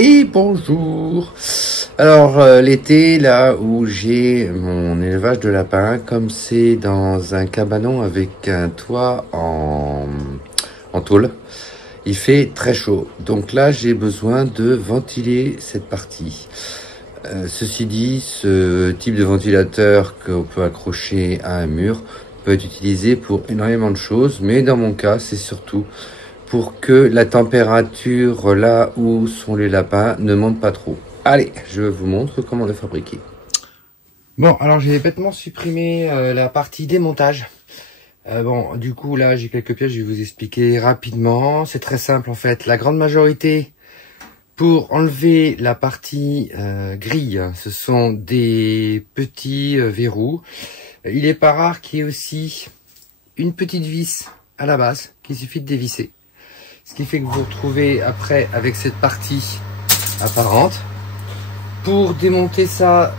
Et bonjour. Alors l'été, là où j'ai mon élevage de lapins, comme c'est dans un cabanon avec un toit en tôle, il fait très chaud. Donc là, j'ai besoin de ventiler cette partie. Ceci dit, ce type de ventilateur qu'on peut accrocher à un mur peut être utilisé pour énormément de choses, mais dans mon cas, c'est surtout pour que la température là où sont les lapins ne monte pas trop. Allez, je vous montre comment le fabriquer. Bon, alors j'ai bêtement supprimé la partie démontage. Bon, du coup là j'ai quelques pièces, je vais vous expliquer rapidement. C'est très simple en fait. La grande majorité, pour enlever la partie grille, ce sont des petits verrous. Il est pas rare qu'il y ait aussi une petite vis à la base qu'il suffit de dévisser. Ce qui fait que vous vous retrouvez après avec cette partie apparente. Pour démonter ça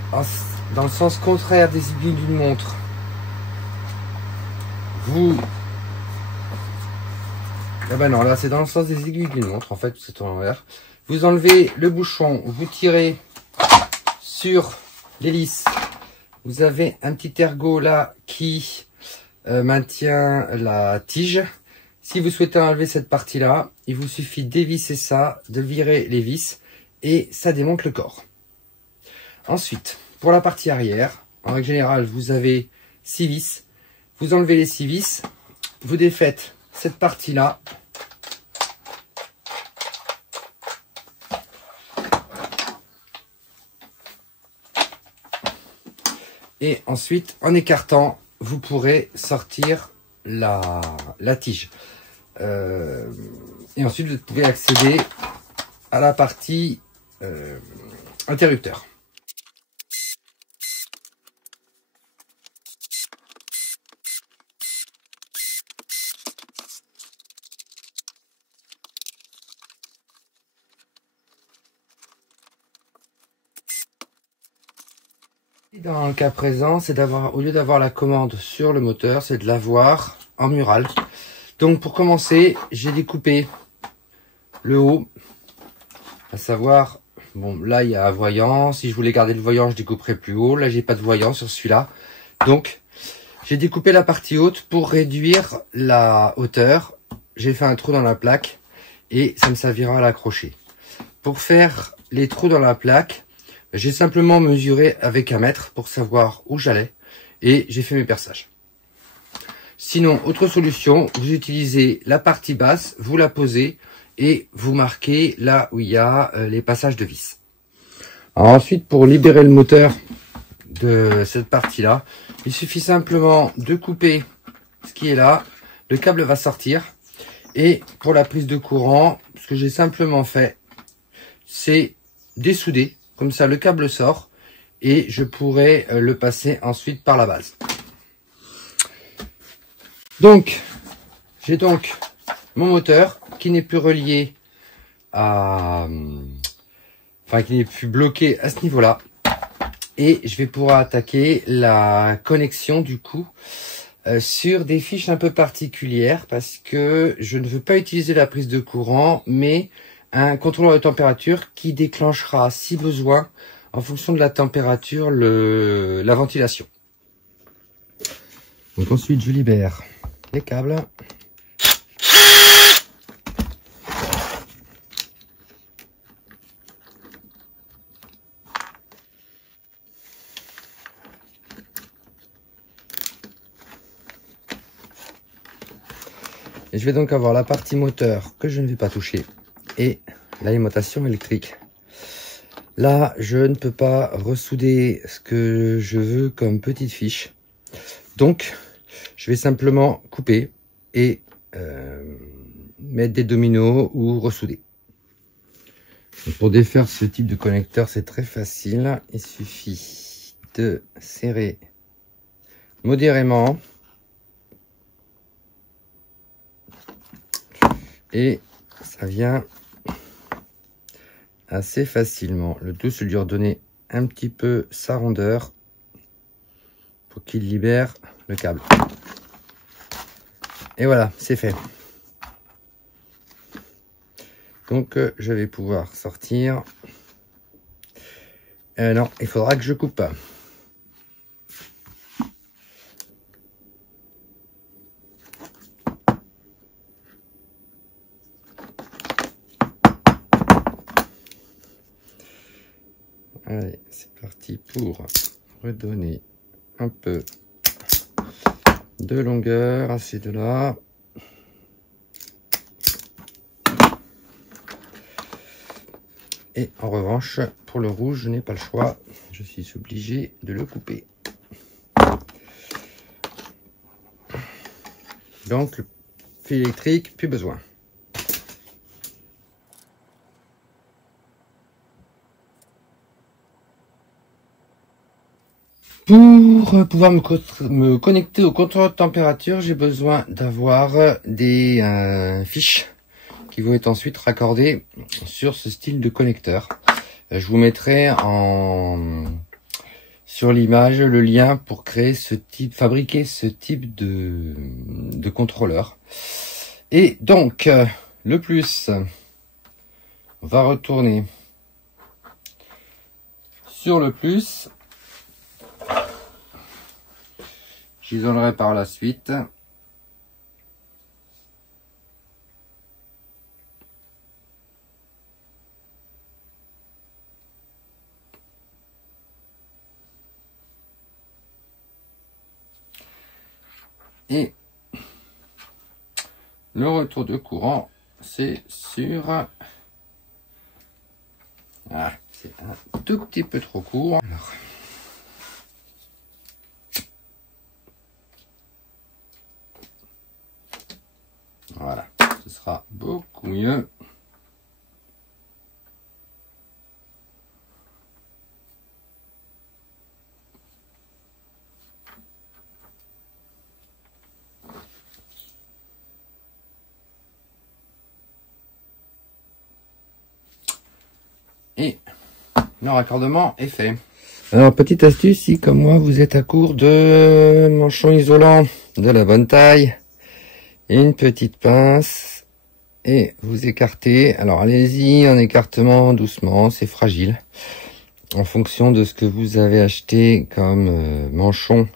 dans le sens contraire des aiguilles d'une montre, ah ben non, là c'est dans le sens des aiguilles d'une montre, en fait c'est à l'envers. Vous enlevez le bouchon, vous tirez sur l'hélice. Vous avez un petit ergot là qui maintient la tige. Si vous souhaitez enlever cette partie-là, il vous suffit de dévisser ça, de virer les vis et ça démonte le corps. Ensuite, pour la partie arrière, en règle générale, vous avez 6 vis. Vous enlevez les 6 vis, vous défaites cette partie-là. Et ensuite, en écartant, vous pourrez sortir la tige. Et ensuite, vous pouvez accéder à la partie interrupteur. Dans le cas présent, c'est d'avoir, au lieu d'avoir la commande sur le moteur, c'est de l'avoir en mural. Donc pour commencer, j'ai découpé le haut, à savoir, bon là il y a un voyant, si je voulais garder le voyant je découperais plus haut, là j'ai pas de voyant sur celui-là. Donc j'ai découpé la partie haute pour réduire la hauteur, j'ai fait un trou dans la plaque et ça me servira à l'accrocher. Pour faire les trous dans la plaque, j'ai simplement mesuré avec un mètre pour savoir où j'allais et j'ai fait mes perçages. Sinon, autre solution, vous utilisez la partie basse, vous la posez et vous marquez là où il y a les passages de vis. Alors ensuite, pour libérer le moteur de cette partie-là, il suffit simplement de couper ce qui est là, le câble va sortir et pour la prise de courant, ce que j'ai simplement fait, c'est dessouder. Comme ça, le câble sort et je pourrai le passer ensuite par la base. Donc, j'ai donc mon moteur qui n'est plus relié à... Enfin, qui n'est plus bloqué à ce niveau-là. Et je vais pouvoir attaquer la connexion du coup sur des fiches un peu particulières parce que je ne veux pas utiliser la prise de courant, mais un contrôleur de température qui déclenchera, si besoin, en fonction de la température, la ventilation. Donc ensuite, je libère les câbles. Et je vais donc avoir la partie moteur que je ne vais pas toucher et l'alimentation électrique. Là, je ne peux pas ressouder ce que je veux comme petite fiche. Donc, je vais simplement couper et mettre des dominos ou ressouder. Donc, pour défaire ce type de connecteur, c'est très facile. Il suffit de serrer modérément. Et ça vient assez facilement. Le tout, c'est de lui redonner un petit peu sa rondeur pour qu'il libère le câble. Et voilà, c'est fait. Donc je vais pouvoir sortir. Non, il faudra que je coupe. Allez, c'est parti pour redonner un peu de longueur à ces deux-là. Et en revanche, pour le rouge, je n'ai pas le choix. Je suis obligé de le couper. Donc, le fil électrique, plus besoin. Pour pouvoir me connecter au contrôleur de température, j'ai besoin d'avoir des fiches qui vont être ensuite raccordées sur ce style de connecteur. Je vous mettrai sur l'image le lien pour créer fabriquer ce type de contrôleur. Et donc, le plus, on va retourner sur le plus. J'isolerai par la suite. Et le retour de courant, c'est sur... Ah, c'est un tout petit peu trop court. Alors. Voilà, ce sera beaucoup mieux. Et le raccordement est fait. Alors, petite astuce, si comme moi vous êtes à court de manchons isolants de la bonne taille, une petite pince et vous écartez. Alors allez-y en écartement doucement, c'est fragile. En fonction de ce que vous avez acheté comme manchon,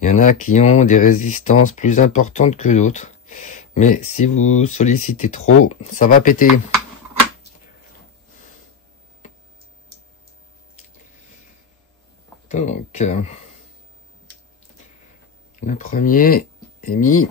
il y en a qui ont des résistances plus importantes que d'autres. Mais si vous sollicitez trop, ça va péter. Donc, le premier est mis.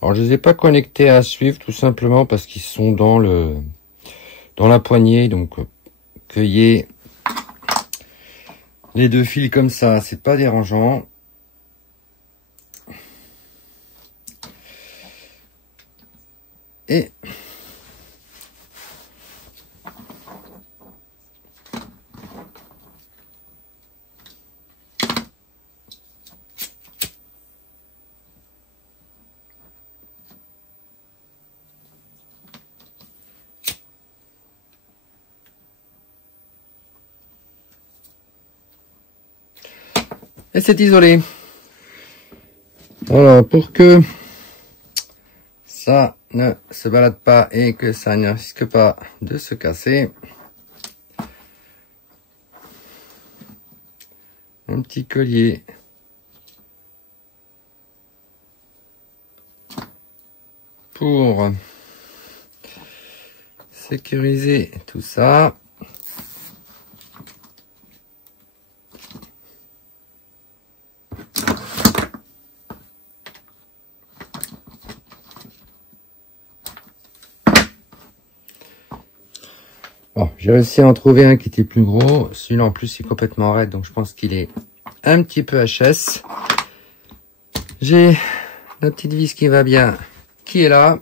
Alors, je les ai pas connectés à suivre tout simplement parce qu'ils sont dans la poignée. Donc, cueillez les deux fils comme ça, c'est pas dérangeant. Et c'est isolé. Alors, pour que ça ne se balade pas et que ça ne risque pas de se casser, un petit collier pour sécuriser tout ça. Bon, j'ai réussi à en trouver un qui était plus gros. Celui-là en plus est complètement raide, donc je pense qu'il est un petit peu HS. J'ai la petite vis qui va bien, qui est là.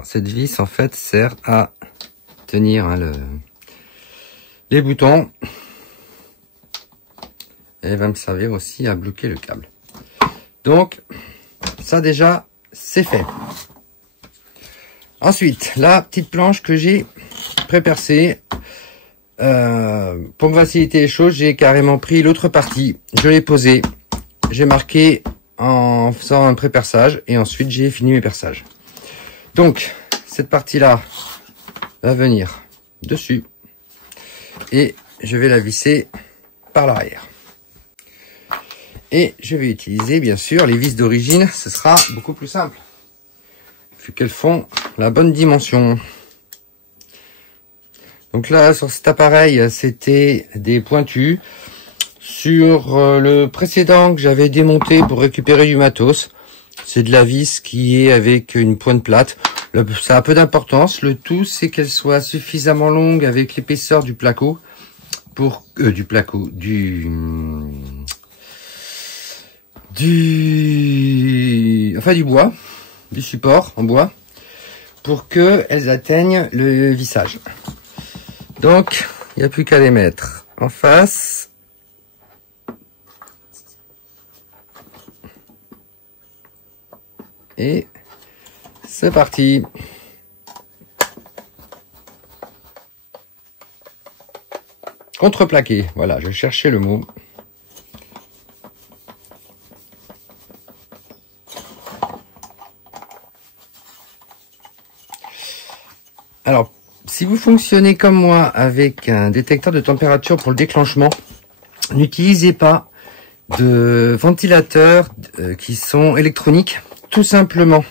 Alors, cette vis en fait sert à tenir hein, les boutons. Et elle va me servir aussi à bloquer le câble. Donc, ça déjà, c'est fait. Ensuite, la petite planche que j'ai pré-percée. Pour me faciliter les choses, j'ai carrément pris l'autre partie. Je l'ai posée. J'ai marqué en faisant un pré-perçage. Et ensuite, j'ai fini mes perçages. Donc, cette partie-là va venir dessus. Et je vais la visser par l'arrière. Et je vais utiliser, bien sûr, les vis d'origine. Ce sera beaucoup plus simple, vu qu'elles font la bonne dimension. Donc là, sur cet appareil, c'était des pointus. Sur le précédent que j'avais démonté pour récupérer du matos, c'est de la vis qui est avec une pointe plate. Ça a peu d'importance. Le tout, c'est qu'elle soit suffisamment longue avec l'épaisseur du placo pour du bois, du support en bois, pour que elles atteignent le vissage. Donc, il n'y a plus qu'à les mettre en face. Et c'est parti. Contreplaqué, voilà, je cherchais le mot. Alors, si vous fonctionnez comme moi avec un détecteur de température pour le déclenchement, n'utilisez pas de ventilateurs qui sont électroniques, tout simplement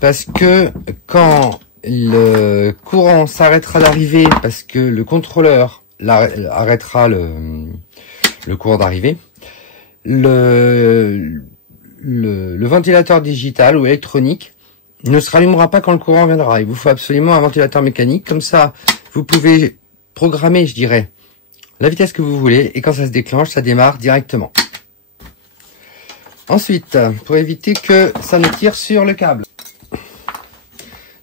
parce que quand le courant s'arrêtera d'arriver, parce que le contrôleur arrêtera le courant d'arrivée, le ventilateur digital ou électronique ne se rallumera pas quand le courant viendra. Il vous faut absolument un ventilateur mécanique. Comme ça, vous pouvez programmer, je dirais, la vitesse que vous voulez. Et quand ça se déclenche, ça démarre directement. Ensuite, pour éviter que ça ne tire sur le câble.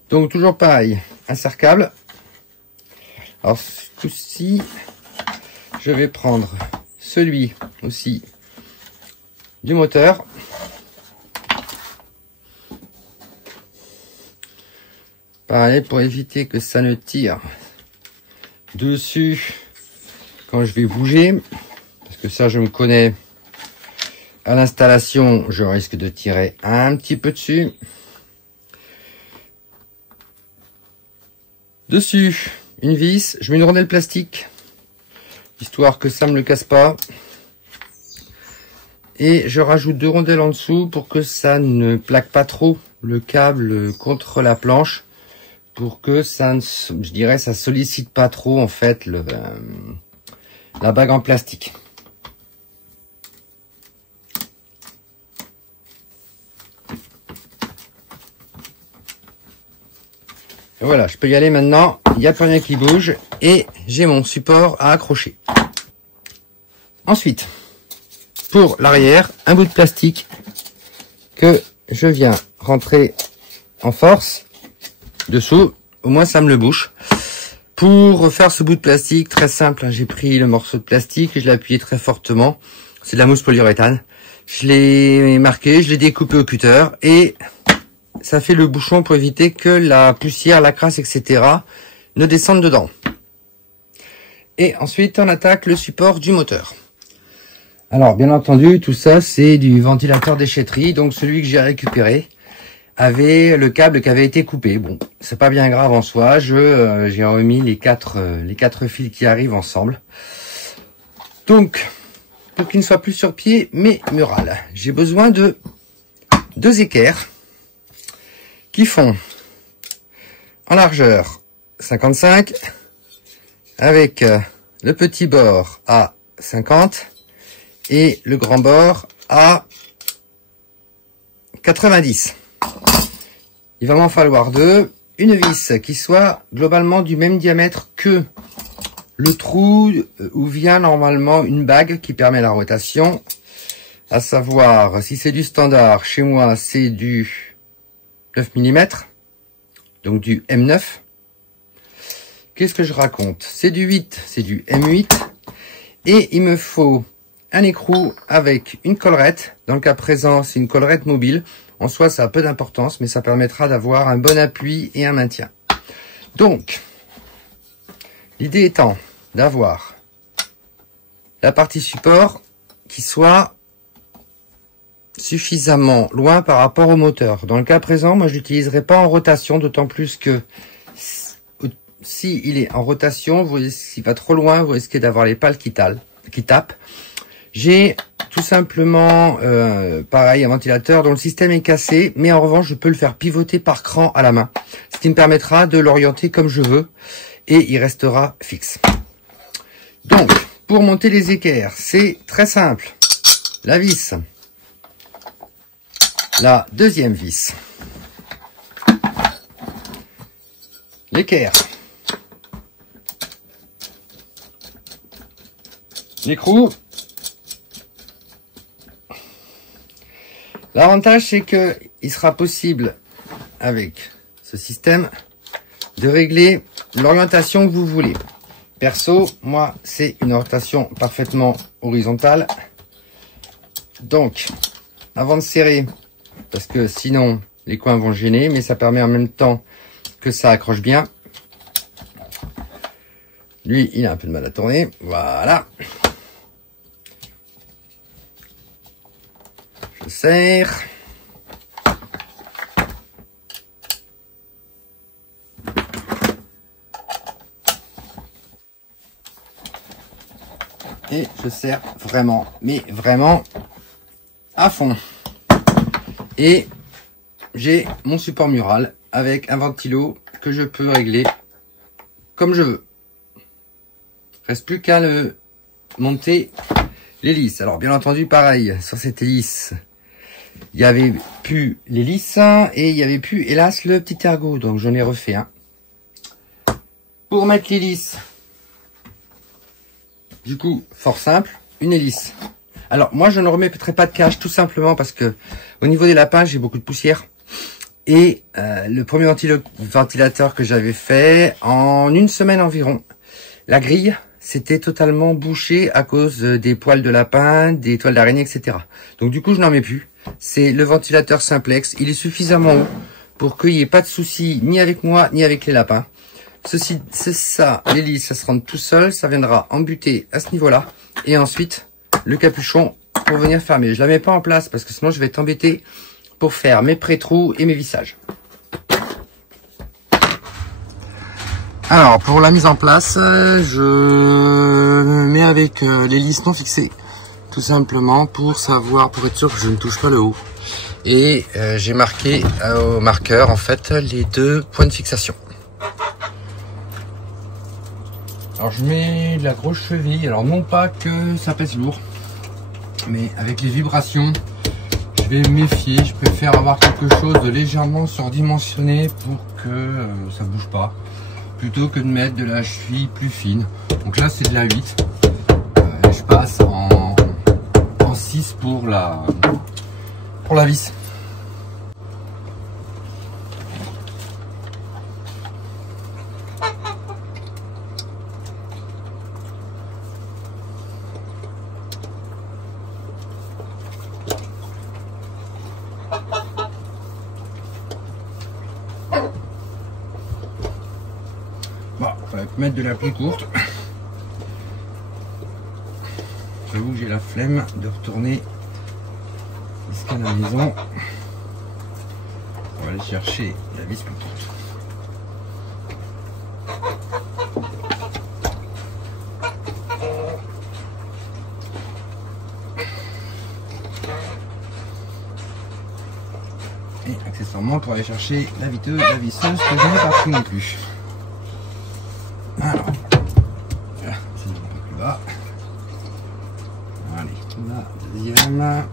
Donc, toujours pareil, un serre-câble. Alors, ce coup-ci, je vais prendre celui aussi du moteur. Pareil, pour éviter que ça ne tire dessus quand je vais bouger, parce que ça je me connais, à l'installation je risque de tirer un petit peu dessus. Dessus une vis, je mets une rondelle plastique histoire que ça me le casse pas, et je rajoute 2 rondelles en dessous pour que ça ne plaque pas trop le câble contre la planche, pour que ça, je dirais, ça sollicite pas trop en fait la bague en plastique. Et voilà, je peux y aller maintenant. Il n'y a plus rien qui bouge et j'ai mon support à accrocher. Ensuite, pour l'arrière, un bout de plastique que je viens rentrer en force dessous, au moins ça me le bouche. Pour faire ce bout de plastique, très simple, hein, j'ai pris le morceau de plastique et je l'ai appuyé très fortement. C'est de la mousse polyuréthane. Je l'ai marqué, je l'ai découpé au cutter et ça fait le bouchon pour éviter que la poussière, la crasse, etc. ne descendent dedans. Et ensuite, on attaque le support du moteur. Alors, bien entendu, tout ça, c'est du ventilateur déchetterie, donc celui que j'ai récupéré avait le câble qui avait été coupé. Bon, c'est pas bien grave en soi. J'ai remis les quatre fils qui arrivent ensemble. Donc, pour qu'il ne soit plus sur pied, mais mural, j'ai besoin de 2 équerres qui font en largeur 55 avec le petit bord à 50 et le grand bord à 90. Il va m'en falloir 2. Une vis qui soit globalement du même diamètre que le trou où vient normalement une bague qui permet la rotation. À savoir, si c'est du standard, chez moi c'est du 9 mm. donc du M9. Qu'est-ce que je raconte? C'est du 8, c'est du M8. Et il me faut un écrou avec une collerette. Dans le cas présent, c'est une collerette mobile. En soi, ça a peu d'importance, mais ça permettra d'avoir un bon appui et un maintien. Donc, l'idée étant d'avoir la partie support qui soit suffisamment loin par rapport au moteur. Dans le cas présent, moi je l'utiliserai pas en rotation, d'autant plus que si il est en rotation, s'il va trop loin, vous risquez d'avoir les pales qui tapent. J'ai tout simplement pareil un ventilateur dont le système est cassé, mais en revanche je peux le faire pivoter par cran à la main, ce qui me permettra de l'orienter comme je veux et il restera fixe. Donc pour monter les équerres, c'est très simple. La vis, la deuxième vis, l'équerre, l'écrou. L'avantage, c'est que il sera possible, avec ce système, de régler l'orientation que vous voulez. Perso, moi, c'est une orientation parfaitement horizontale. Donc, avant de serrer, parce que sinon, les coins vont gêner, mais ça permet en même temps que ça accroche bien. Lui, il a un peu de mal à tourner. Voilà. Je serre. Et je serre vraiment, mais vraiment à fond. Et j'ai mon support mural avec un ventilo que je peux régler comme je veux. Reste plus qu'à le monter l'hélice. Alors bien entendu, pareil, sur cette hélice, il y avait plus l'hélice et il y avait plus, hélas, le petit ergot. Donc j'en ai refait un. Pour mettre l'hélice, du coup, fort simple, une hélice. Alors moi je ne remettrai pas de cage tout simplement parce que au niveau des lapins j'ai beaucoup de poussière. Et le premier ventilateur que j'avais fait, en une semaine environ, la grille c'était totalement bouché à cause des poils de lapin, des toiles d'araignée, etc. Donc du coup je n'en mets plus. C'est le ventilateur simplex, il est suffisamment haut pour qu'il n'y ait pas de souci ni avec moi ni avec les lapins. Ceci, c'est ça, l'hélice, ça se rentre tout seul, ça viendra embuter à ce niveau-là. Et ensuite, le capuchon pour venir fermer. Je la mets pas en place parce que sinon je vais être embêté pour faire mes pré-trous et mes vissages. Alors, pour la mise en place, je mets avec l'hélice non fixée. Tout simplement pour savoir, pour être sûr que je ne touche pas le haut. Et j'ai marqué au marqueur, en fait, les deux points de fixation. Alors je mets de la grosse cheville, alors non pas que ça pèse lourd, mais avec les vibrations, je vais me méfier, je préfère avoir quelque chose de légèrement surdimensionné pour que ça bouge pas, plutôt que de mettre de la cheville plus fine. Donc là c'est de la 8, et je passe en 6 pour la vis. Bon, on va mettre de la plus courte. J'avoue que j'ai la flemme de retourner jusqu'à la maison. On va aller chercher la vis plus courte. Et accessoirement pour aller chercher la visseuse que je n'ai pas pris non plus. Alors, voilà, c'est un peu plus bas. Allez, la deuxième.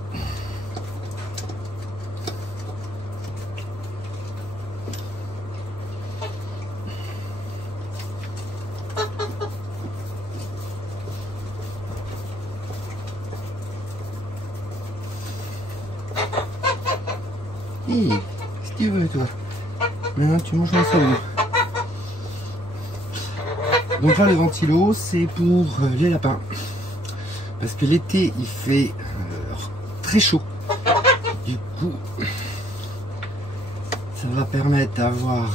Et, qu'est-ce que tu veux, toi? Maintenant tu manges un savon. Donc là le ventilo c'est pour les lapins. Parce que l'été il fait très chaud. Du coup ça va permettre d'avoir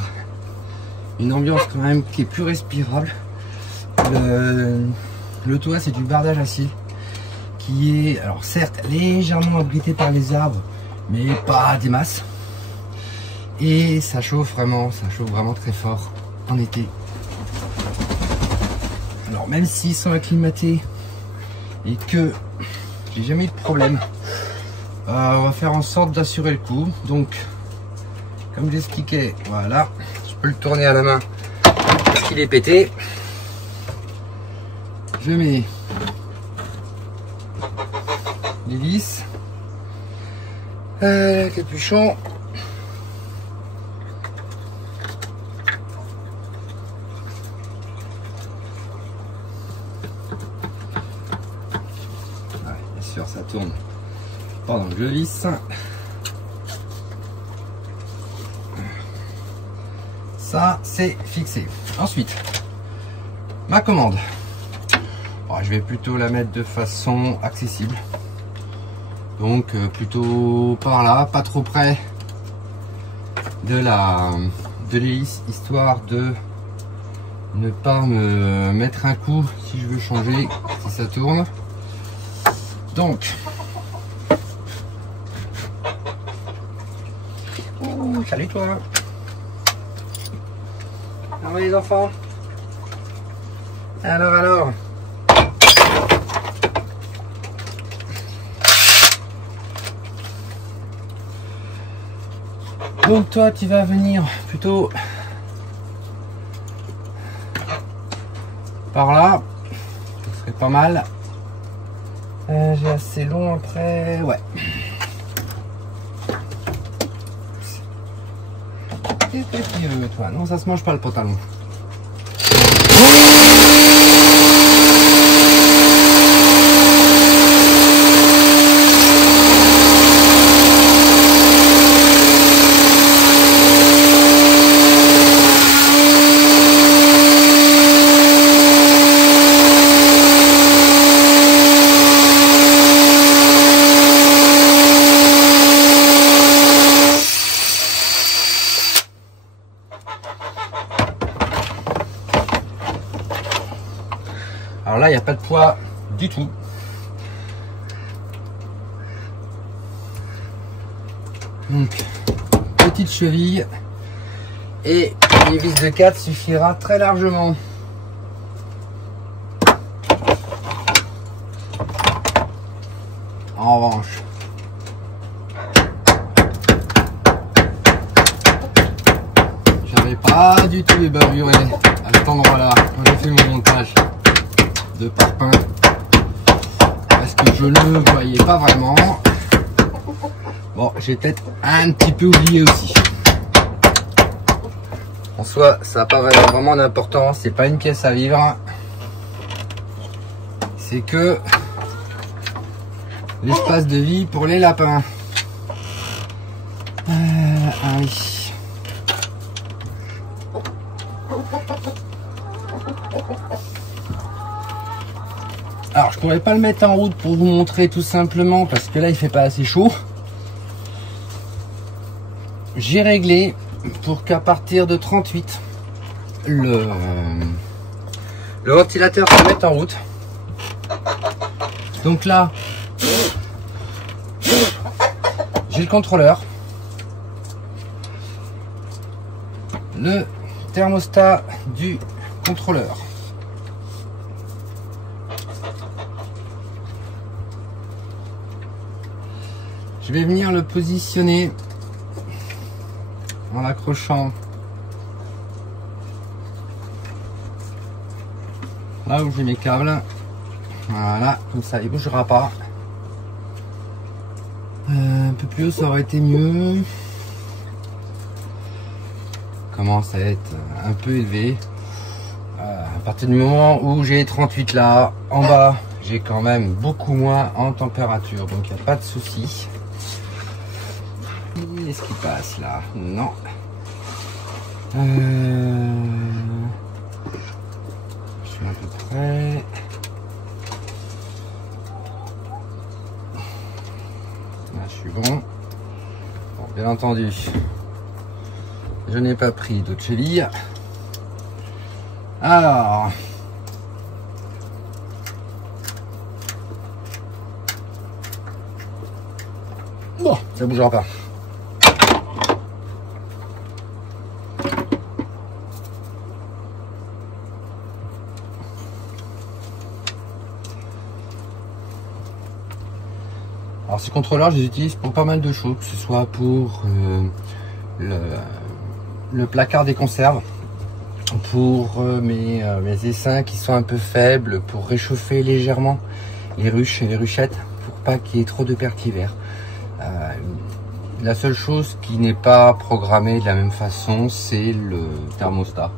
une ambiance quand même qui est plus respirable. Le toit c'est du bardage acier qui est alors certes légèrement abrité par les arbres mais pas des masses, et ça chauffe vraiment très fort en été. Alors même s'ils sont acclimatés et que j'ai jamais eu de problème, on va faire en sorte d'assurer le coup. Donc comme j'expliquais, voilà, je peux le tourner à la main parce qu'il est pété. Je mets les vis, capuchon, ouais, bien sûr ça tourne pendant que je visse. Ça c'est fixé. Ensuite ma commande, bon, je vais plutôt la mettre de façon accessible, donc plutôt par là, pas trop près de l'hélice, histoire de ne pas me mettre un coup si je veux changer, si ça tourne. Donc oh, salut toi. Alors les enfants, alors donc toi tu vas venir plutôt par là, ce serait pas mal. J'ai assez long après, ouais. Qu'est-ce que tu veux toi? Non, ça se mange pas le pantalon. Alors là, il n'y a pas de poids du tout. Donc, petite cheville et une vis de 4 suffira très largement. En revanche, j'avais pas du tout ébaburé à cet endroit-là quand j'ai fait mon montage de parpaing parce que je ne le voyais pas vraiment. Bon, j'ai peut-être un petit peu oublié aussi. En soi, ça n'a pas vraiment d'importance, c'est pas une pièce à vivre. C'est que l'espace de vie pour les lapins. Ah oui. Alors je pourrais pas le mettre en route pour vous montrer tout simplement parce que là il fait pas assez chaud. J'ai réglé pour qu'à partir de 38 le ventilateur se mette en route. Donc là j'ai le contrôleur, le thermostat du contrôleur. Je vais venir le positionner en l'accrochant là où j'ai mes câbles. Voilà, comme ça il ne bougera pas. Un peu plus haut ça aurait été mieux. Commence à être un peu élevé. À partir du moment où j'ai 38 là, en bas j'ai quand même beaucoup moins en température, donc il n'y a pas de souci. Est-ce qu'il passe là? Non. Je suis à peu près. Là, je suis bon. Bon, bien entendu, je n'ai pas pris d'autres chevilles. Alors, bon, ça bougera pas. Alors ces contrôleurs, je les utilise pour pas mal de choses, que ce soit pour le placard des conserves, pour mes essaims qui sont un peu faibles, pour réchauffer légèrement les ruches et les ruchettes, pour pas qu'il y ait trop de pertes hiver. La seule chose qui n'est pas programmée de la même façon, c'est le thermostat.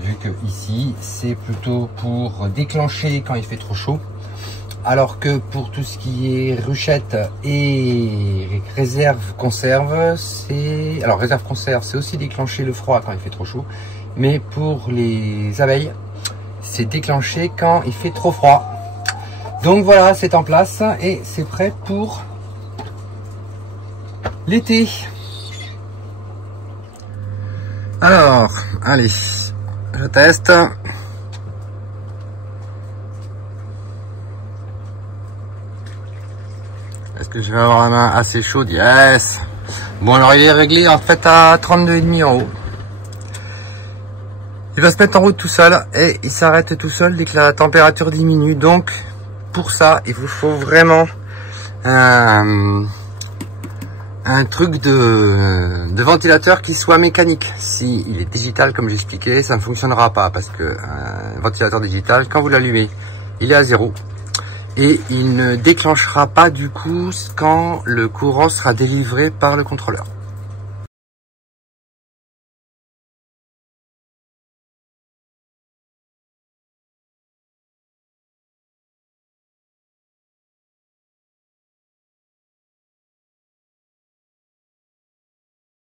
Vu que ici, c'est plutôt pour déclencher quand il fait trop chaud. Alors que pour tout ce qui est ruchette et réserve conserve, réserve conserve, c'est aussi déclencher le froid quand il fait trop chaud. Mais pour les abeilles, c'est déclenché quand il fait trop froid. Donc voilà, c'est en place et c'est prêt pour l'été. Alors, allez, je teste. Est-ce que je vais avoir la main assez chaude? Yes. Bon, alors il est réglé en fait à 32,5 en haut. Il va se mettre en route tout seul et il s'arrête tout seul dès que la température diminue. Donc pour ça, il vous faut vraiment un truc de ventilateur qui soit mécanique. Si il est digital comme j'expliquais, ça ne fonctionnera pas parce que un ventilateur digital, quand vous l'allumez, il est à 0. Et il ne déclenchera pas du coup quand le courant sera délivré par le contrôleur.